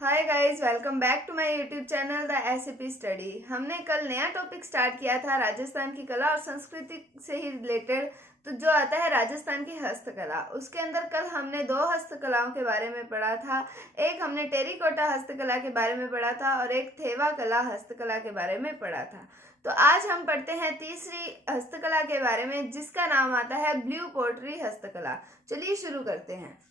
Hi guys, welcome back to my YouTube channel the SAP study. हमने कल नया topic start किया था राजस्थान की कला और संस्कृति से ही रिलेटेड। तो जो आता है राजस्थान की हस्तकला, उसके अंदर कल हमने दो हस्तकलाओं के बारे में पढ़ा था। एक हमने टेरिकोटा हस्तकला के बारे में पढ़ा था और एक थेवा कला हस्तकला के बारे में पढ़ा था। तो आज हम पढ़ते हैं तीसरी हस्तकला के बारे में, जिसका नाम आता है ब्लू पोट्री हस्तकला। चलिए शुरू करते हैं।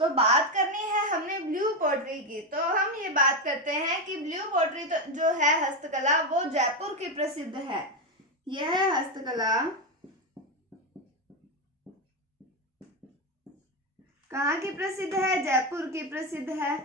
तो बात करनी है हमने ब्लू पोट्री की। तो हम ये बात करते हैं कि ब्लू पोट्री तो जो है हस्तकला, वो जयपुर की प्रसिद्ध है। यह हस्तकला कहाँ की प्रसिद्ध है? जयपुर की प्रसिद्ध है।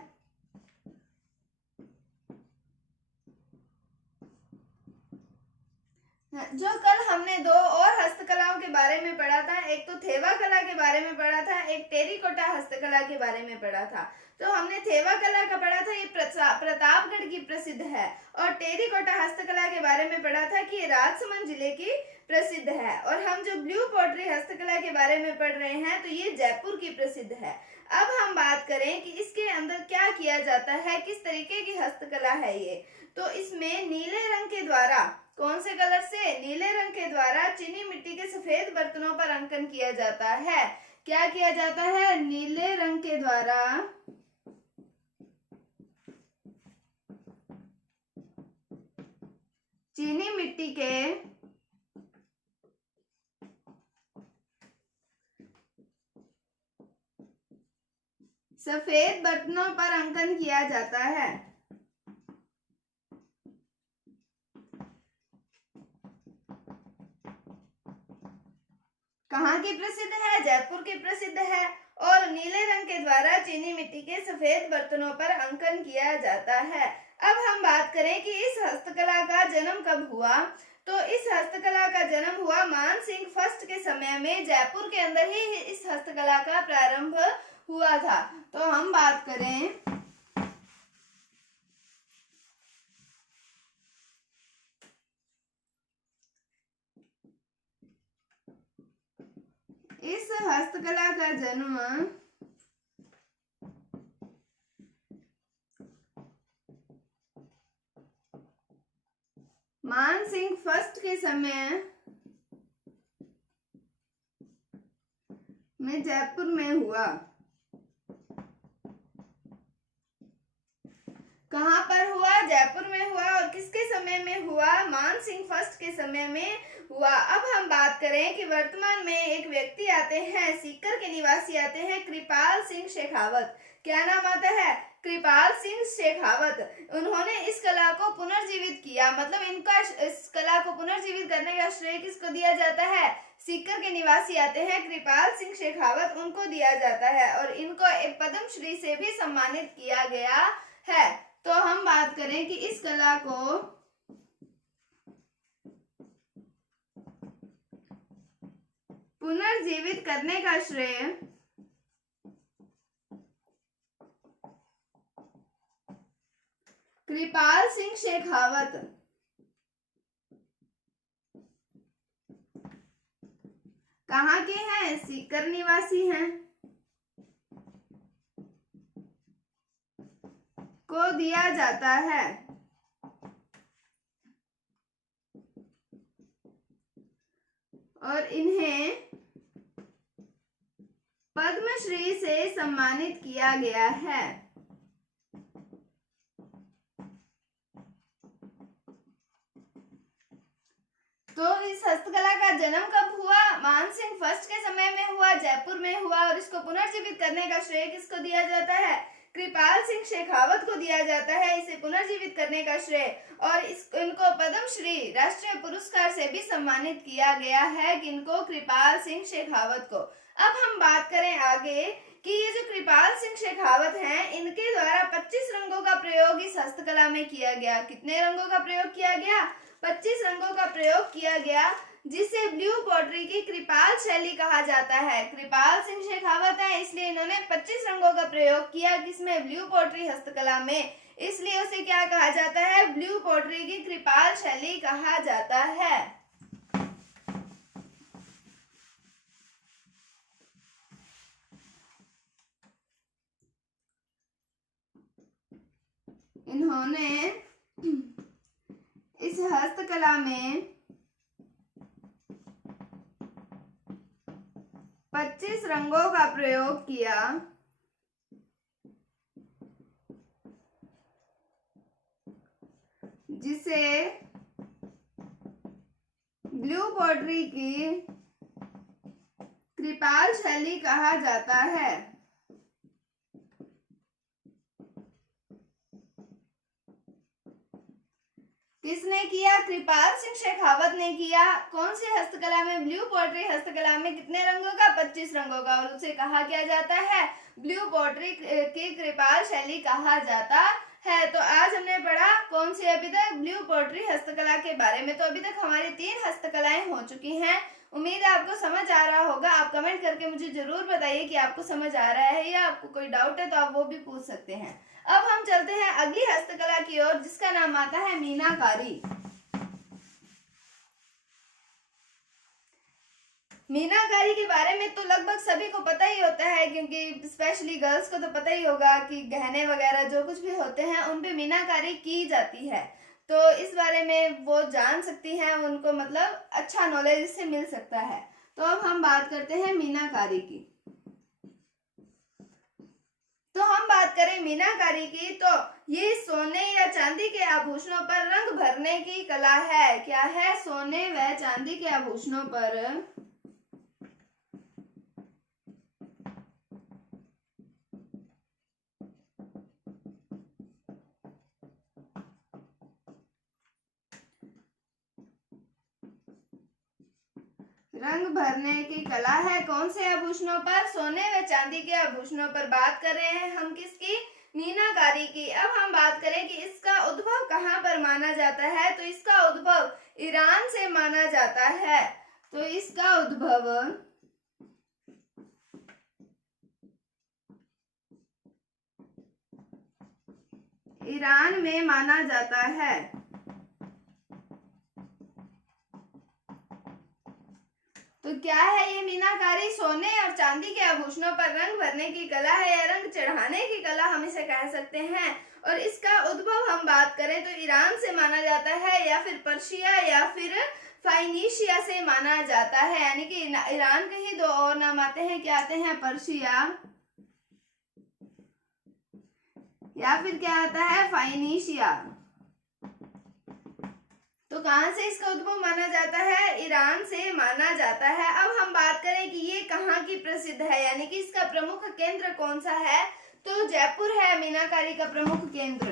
जो कल हमने दो और हस्तकलाओं के बारे में पढ़ा था, एक तो थेवा कला के बारे में पढ़ा था, एक टेरिकोटा हस्तकला के बारे में पढ़ा था। तो हमने थेवा कला का पढ़ा था, ये प्रतापगढ़ की प्रसिद्ध है। और टेरिकोटा हस्तकला के बारे में पढ़ा था कि ये राजसमंद जिले की प्रसिद्ध है। और हम जो ब्लू पोट्री हस्तकला के बारे में पढ़ रहे हैं, तो ये जयपुर की प्रसिद्ध है। अब हम बात करें कि इसके अंदर क्या किया जाता है, किस तरीके की हस्तकला है ये। तो इसमें नीले रंग के द्वारा, कौन से कलर से? नीले रंग के द्वारा चीनी मिट्टी के सफेद बर्तनों पर अंकन किया जाता है। क्या किया जाता है? नीले रंग के द्वारा चीनी मिट्टी के सफेद बर्तनों पर अंकन किया जाता है। कहाँ की प्रसिद्ध है? जयपुर की प्रसिद्ध है। और नीले रंग के द्वारा चीनी मिट्टी के सफेद बर्तनों पर अंकन किया जाता है। अब हम बात करें कि इस हस्तकला का जन्म कब हुआ। तो इस हस्तकला का जन्म हुआ मान सिंह फर्स्ट के समय में। जयपुर के अंदर ही इस हस्तकला का प्रारंभ हुआ था। तो हम बात करें इस हस्तकला का जन्म मान सिंह फर्स्ट के समय में जयपुर में हुआ। कहाँ पर हुआ? जयपुर में हुआ। और किसके समय में हुआ? मान सिंह फर्स्ट के समय में हुआ। अब हम बात करें कि वर्तमान में एक व्यक्ति आते हैं, सीकर के निवासी आते हैं, कृपाल सिंह शेखावत। क्या नाम आता है? कृपाल सिंह शेखावत। उन्होंने इस कला को पुनर्जीवित किया। मतलब इनका इस कला को पुनर्जीवित करने का श्रेय किसको दिया जाता है? सीकर के निवासी आते हैं कृपाल सिंह शेखावत, उनको दिया जाता है। और इनको एक पद्मश्री से भी सम्मानित किया गया है। तो हम बात करें कि इस कला को पुनर्जीवित करने का श्रेय कृपाल सिंह शेखावत। कहाँ के हैं? सीकर निवासी हैं, को दिया जाता है। और इन्हें पद्मश्री से सम्मानित किया गया है। तो इस हस्तकला का जन्म कब हुआ? मान सिंह फर्स्ट के समय में हुआ, जयपुर में हुआ। और इसको पुनर्जीवित करने का श्रेय किसको दिया जाता है? कृपाल सिंह शेखावत को दिया जाता है, इसे पुनर्जीवित करने का श्रेय। और इनको पद्मश्री राष्ट्रीय पुरस्कार से भी सम्मानित किया गया है। किनको? कृपाल सिंह शेखावत को। अब हम बात करें आगे कि ये जो कृपाल सिंह शेखावत हैं, इनके द्वारा 25 रंगों का प्रयोग इस हस्तकला में किया गया। कितने रंगों का प्रयोग किया गया? 25 रंगों का प्रयोग किया गया। जिसे ब्लू पॉटरी की कृपाल शैली कहा जाता है। कृपाल सिंह शेखावत है, इसलिए इन्होंने 25 रंगों का प्रयोग किया किसमें, ब्लू पॉटरी हस्तकला में, इसलिए उसे क्या कहा जाता है, ब्लू पॉटरी की कृपाल शैली कहा जाता है। इन्होंने इस हस्तकला में 25 रंगों का प्रयोग किया जिसे ब्लू पॉटरी की कृपाल शैली कहा जाता है। किसने किया, कृपाल सिंह शेखावत ने किया। कौन सी हस्तकला में, ब्लू पॉटरी हस्तकला में कितने रंगों का, 25 रंगों का, और उसे कहा क्या जाता है, ब्लू पॉटरी की कृपाल शैली कहा जाता है। तो आज हमने पढ़ा कौन सी अभी तक, ब्लू पॉटरी हस्तकला के बारे में। तो अभी तक हमारी 3 हस्तकलाएं हो चुकी हैं। उम्मीद है आपको समझ आ रहा होगा। आप कमेंट करके मुझे जरूर बताइए कि आपको समझ आ रहा है, या आपको कोई डाउट है तो आप वो भी पूछ सकते हैं। अब हम चलते हैं अगली हस्तकला की ओर, जिसका नाम आता है मीनाकारी। मीनाकारी के बारे में तो लगभग सभी को पता ही होता है, क्योंकि स्पेशली गर्ल्स को तो पता ही होगा कि गहने वगैरह जो कुछ भी होते हैं उन पे मीनाकारी की जाती है। तो इस बारे में वो जान सकती हैं, उनको मतलब अच्छा नॉलेज इससे मिल सकता है। तो अब हम बात करते हैं मीनाकारी की। तो हम बात करें मीनाकारी की, तो ये सोने या चांदी के आभूषणों पर रंग भरने की कला है। क्या है, सोने व चांदी के आभूषणों पर रंग भरने की कला है। कौन से आभूषणों पर, सोने व चांदी के आभूषणों पर बात कर रहे हैं हम, किसकी, मीनाकारी की। अब हम बात करें कि इसका उद्भव कहाँ पर माना जाता है, तो इसका उद्भव ईरान से माना जाता है। तो इसका उद्भव ईरान में माना जाता है। तो क्या है ये मीनाकारी, सोने और चांदी के आभूषणों पर रंग भरने की कला है, या रंग चढ़ाने की कला हम इसे कह सकते हैं। और इसका उद्भव हम बात करें तो ईरान से माना जाता है, या फिर पर्शिया या फिर फाइनिशिया से माना जाता है। यानी कि ईरान के ही 2 और नाम आते हैं, क्या आते हैं, पर्शिया या फिर क्या आता है, फाइनिशिया। तो कहां से इसका उद्भव माना जाता है, ईरान से माना जाता है। अब हम बात करें कि ये कहाँ की प्रसिद्ध है, यानी कि इसका प्रमुख केंद्र कौन सा है, तो जयपुर है मीनाकारी का प्रमुख केंद्र।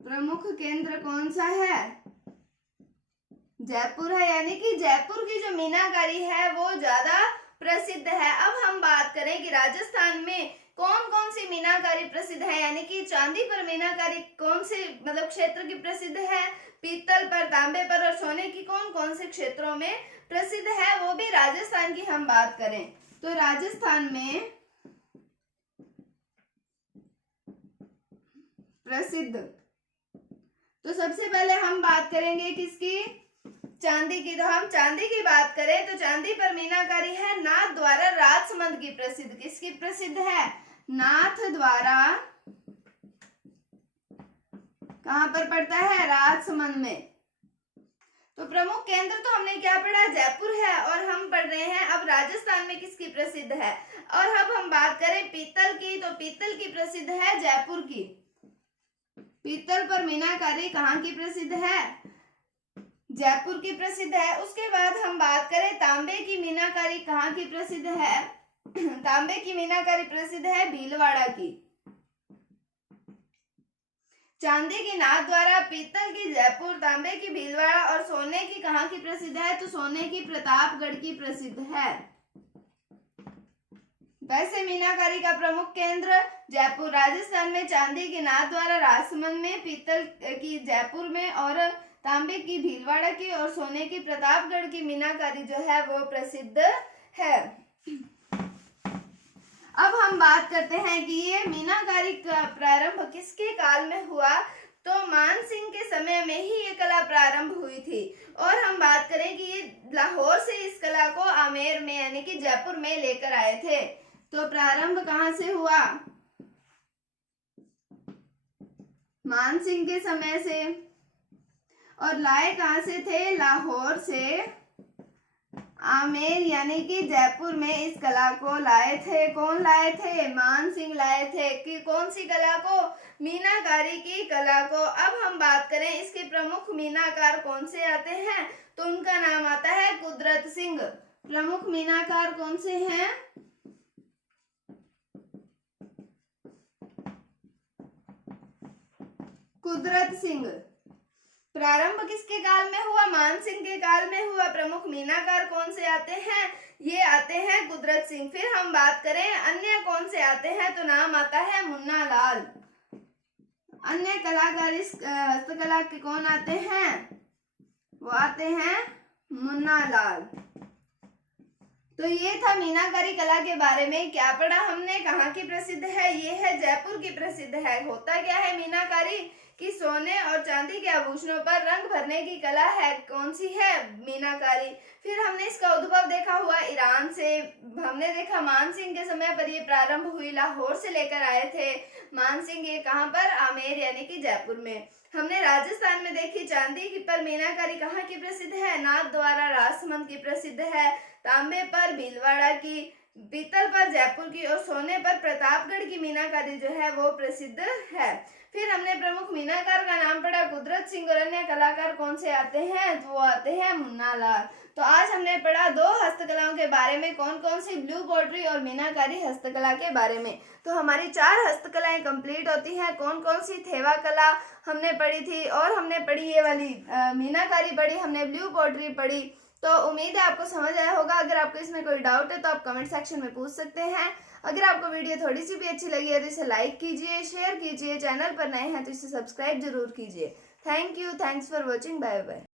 प्रमुख केंद्र कौन सा है, जयपुर है। यानी कि जयपुर की जो मीनाकारी है वो ज्यादा प्रसिद्ध है। अब हम बात करें कि राजस्थान में कौन कौन सी मीनाकारी प्रसिद्ध है, यानी कि चांदी पर मीनाकारी कौन से मतलब क्षेत्र की प्रसिद्ध है, पीतल पर, तांबे पर और सोने की कौन कौन से क्षेत्रों में प्रसिद्ध है, वो भी राजस्थान की हम बात करें तो राजस्थान में प्रसिद्ध, तो सबसे पहले हम बात करेंगे किसकी, चांदी की। तो हम चांदी की बात करें तो चांदी पर मीनाकारी है नाथ द्वारा राजसमंद की प्रसिद्ध। किसकी प्रसिद्ध है, नाथ द्वारा, कहां पर पड़ता है, राजसमंद में। तो प्रमुख केंद्र तो हमने क्या पढ़ा, जयपुर है। और हम पढ़ रहे हैं अब राजस्थान में किसकी प्रसिद्ध है। और अब हम बात करें पीतल की, तो पीतल की प्रसिद्ध है जयपुर की। पीतल पर मीनाकारी कहाँ की प्रसिद्ध है, जयपुर की प्रसिद्ध है। उसके बाद हम बात करें तांबे की मीनाकारी कहाँ की प्रसिद्ध है, तांबे की मीनाकारी प्रसिद्ध है भीलवाड़ा की। चांदी की नाथ द्वारा, पीतल की जयपुर, तांबे की भीलवाड़ा और सोने की कहाँ की प्रसिद्ध है, तो सोने की प्रतापगढ़ की प्रसिद्ध है। वैसे मीनाकारी का प्रमुख केंद्र जयपुर राजस्थान में, चांदी की नाथ द्वारा राजसमंद में, पीतल की जयपुर में और तांबे की भीलवाड़ा की और सोने की प्रतापगढ़ की मीनाकारी जो है वो प्रसिद्ध है। अब हम बात करते हैं कि ये मीनाकारी का प्रारंभ किसके काल में हुआ, तो मान सिंह के समय में ही ये कला प्रारंभ हुई थी। और हम बात करें कि ये लाहौर से इस कला को आमेर में यानी कि जयपुर में लेकर आए थे। तो प्रारंभ कहाँ से हुआ, मान सिंह के समय से, और लाए कहाँ से थे, लाहौर से आमेर यानी कि जयपुर में इस कला को लाए थे। कौन लाए थे, मान सिंह लाए थे। कि कौन सी कला को, मीनाकारी की कला को। अब हम बात करें इसके प्रमुख मीनाकार कौन से आते हैं, तो उनका नाम आता है कुदरत सिंह। प्रमुख मीनाकार कौन से हैं, कुदरत सिंह। प्रारंभ किसके काल में हुआ, मान सिंह के काल में हुआ। प्रमुख मीनाकार कौन से आते हैं, ये आते हैं कुदरत सिंह। फिर हम बात करें अन्य कौन से आते हैं, तो नाम आता है मुन्ना लाल। अन्य कलाकार इस हस्तकला के कौन आते हैं, वो आते हैं मुन्ना लाल। तो ये था मीनाकारी कला के बारे में। क्या पढ़ा हमने, कहाँ की प्रसिद्ध है, ये है जयपुर की प्रसिद्ध है। होता क्या है मीनाकारी कि सोने और चांदी के आभूषणों पर रंग भरने की कला है। कौन सी है, मीनाकारी। फिर हमने इसका उद्भव देखा हुआ ईरान से। हमने देखा मान सिंह के समय पर ये प्रारंभ हुई, लाहौर से लेकर आए थे मान सिंह। ये कहाँ पर, आमेर यानी कि जयपुर में। हमने राजस्थान में देखी चांदी की पर मीनाकारी कहाँ की प्रसिद्ध है, नाथ द्वारा राजसमंद की प्रसिद्ध है। तांबे पर भीलवाड़ा की, पीतल पर जयपुर की और सोने पर प्रतापगढ़ की मीनाकारी जो है वो प्रसिद्ध है। फिर हमने प्रमुख मीनाकार का नाम पढ़ा कुदरत सिंह, और अन्य कलाकार कौन से आते हैं, तो वो आते हैं मुन्ना लाल। तो आज हमने पढ़ा दो हस्तकलाओं के बारे में, कौन कौन सी, ब्लू पॉटरी और मीनाकारी हस्तकला के बारे में। तो हमारी 4 हस्तकलाएं कंप्लीट होती हैं। कौन कौन सी, थेवा कला हमने पढ़ी थी, और हमने पढ़ी ये वाली मीनाकारी पढ़ी, हमने ब्लू पॉटरी पढ़ी। तो उम्मीद है आपको समझ आया होगा। अगर आपको इसमें कोई डाउट है तो आप कमेंट सेक्शन में पूछ सकते हैं। अगर आपको वीडियो थोड़ी सी भी अच्छी लगी है तो इसे लाइक कीजिए, शेयर कीजिए, चैनल पर नए हैं तो इसे सब्सक्राइब जरूर कीजिए। Thank you, thanks for watching, bye bye.